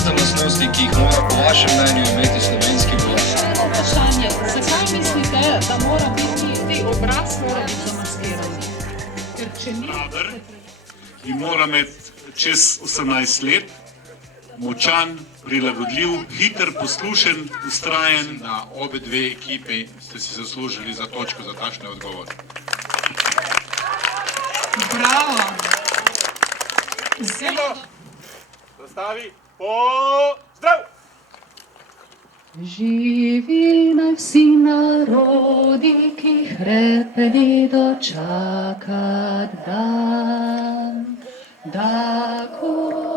tiste lastnosti, ki jih mora po vašem mnenju imeti slovenski vojak? Vprašanje, zakaj mislite, da mora biti obraz zamaskiran? Ker če ni... In mora imeti čez 18 let, močan, prilagodljiv, hiter, poslušen, vztrajen. Na obe dve ekipi ste si zaslužili za točko za takšne odgovore. Bravo! Zastavi, pozdrav! Živi naj vsi narodi, ki hrepeni dočakat dan, da ko